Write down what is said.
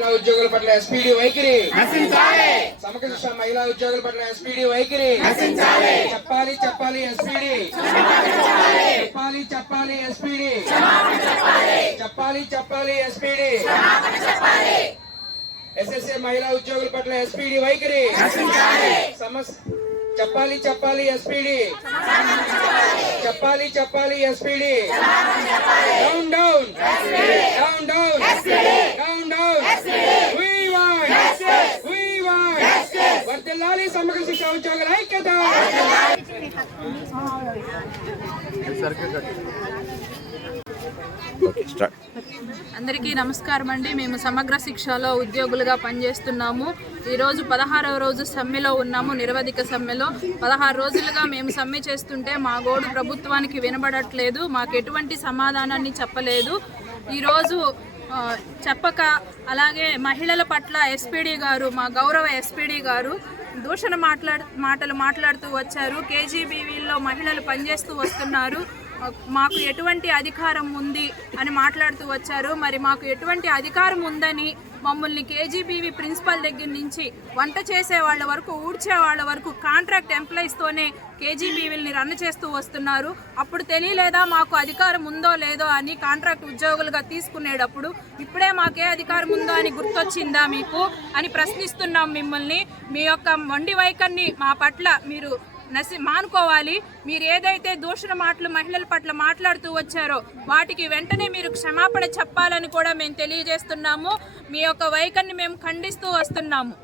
మహిళా ఉద్యోగుల పట్ల ఎస్పీడీ వైఖరి. శిక్ష మహిళా ఉద్యోగుల పట్ల ఎస్పీడీ వైఖరి. చెప్పాలి చెప్పాలి ఎస్పీడీ. చెప్పాలి. చెప్పాలి ఎస్పీడీ. చెప్పాలి. చెప్పాలి ఎస్పీడీ. ఎస్ఎస్ఏ మహిళా ఉద్యోగుల పట్ల ఎస్పీడీ వైఖరి. చెప్పాలి చెప్పాలి ఎస్పీడీ. చెప్పాలి. చెప్పాలి SPD. Down down down down down We want We want వర్ధిల్లాలి సమగ్ర శిక్ష ఉద్యోగుల ఐక్యత! అందరికీ నమస్కారం అండి. మేము సమగ్ర శిక్షలో ఉద్యోగులుగా పనిచేస్తున్నాము. ఈరోజు పదహారవ రోజు సమ్మెలో ఉన్నాము నిరవధిక సమ్మెలో. పదహారు రోజులుగా మేము సమ్మె చేస్తుంటే మా గోడు ప్రభుత్వానికి వినబడట్లేదు. మాకు ఎటువంటి సమాధానాన్ని చెప్పలేదు. ఈరోజు చెప్పక అలాగే మహిళల పట్ల ఎస్పీడీ గారు మా గౌరవ ఎస్పీడీ గారు దూషణ మాట్లాడు మాటలు మాట్లాడుతూ వచ్చారు. కేజీబీవీల్లో మహిళలు పనిచేస్తూ వస్తున్నారు. మాకు ఎటువంటి అధికారం ఉంది అని మాట్లాడుతూ వచ్చారు. మరి మాకు ఎటువంటి అధికారం ఉందని మమ్మల్ని కేజీబీవీ ప్రిన్సిపల్ దగ్గర నుంచి వంట చేసే వాళ్ళ వరకు ఊడ్చే వాళ్ళ వరకు కాంట్రాక్ట్ ఎంప్లాయీస్తోనే కేజీబీవీని రన్ చేస్తూ వస్తున్నారు. అప్పుడు తెలియలేదా మాకు అధికారం ఉందో లేదో అని కాంట్రాక్ట్ ఉద్యోగులుగా తీసుకునేటప్పుడు ఇప్పుడే మాకే అధికారం ఉందో అని గుర్తొచ్చిందా మీకు? అని ప్రశ్నిస్తున్నాం మిమ్మల్ని. మీ యొక్క మొండి వైఖరిని మా పట్ల మీరు నసి మానుకోవాలి. మీరు ఏదైతే దూషణ మాటలు మహిళల పట్ల మాట్లాడుతూ వచ్చారో వాటికి వెంటనే మీరు క్షమాపణ చెప్పాలని కూడా మేము తెలియజేస్తున్నాము. మీ యొక్క వైఖరిని మేము ఖండిస్తూ వస్తున్నాము.